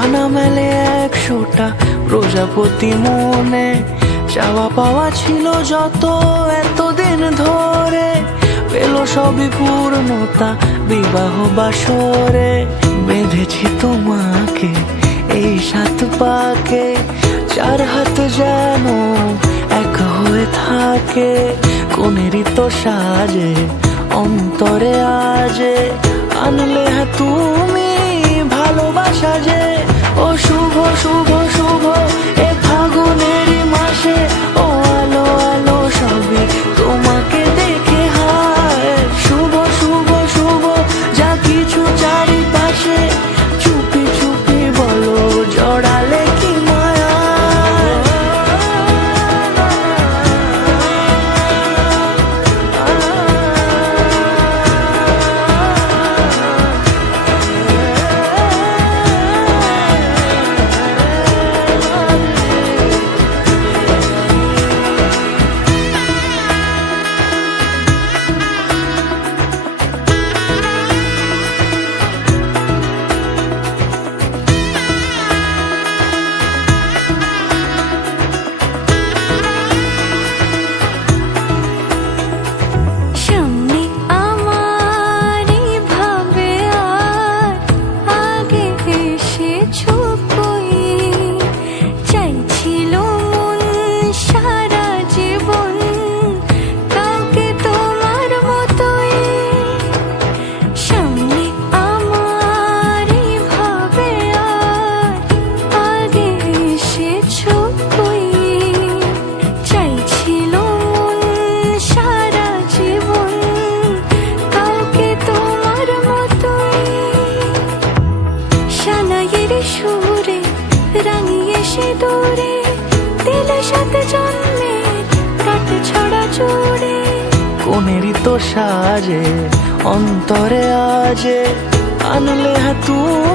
ডানা মেলে 100টা প্রজাপতি মনে, চাওয়া পাওয়া ছিল যত এতদিন ধরে, পেল সবই পূর্ণতা বিবাহ বাসরে। বেঁধেছি তোমাকে এই 7 পাকে, 4 হাত যেন এক হয়ে থাকে। কোনেরই তো সাজে অন্তরে আজে, আনলে তুমি ভালোবাসা যে। ও শুভ শুভ শুভ এ ফাগুনেরই মাসে, ও আলো আলো সবই তোমাকে দেখে হায়। শুভ শুভ শুভ যা কিছু চারিপাশে, চুপি চুপি বলো জড়ালে কি মায়া। সুরে রাঙিয়ে সে দূরে, দিলে 7 জন্মের কাট ছড়া জোড়ে। কোনেরই তো সাজে অন্তরে আজে, আনলে তুমি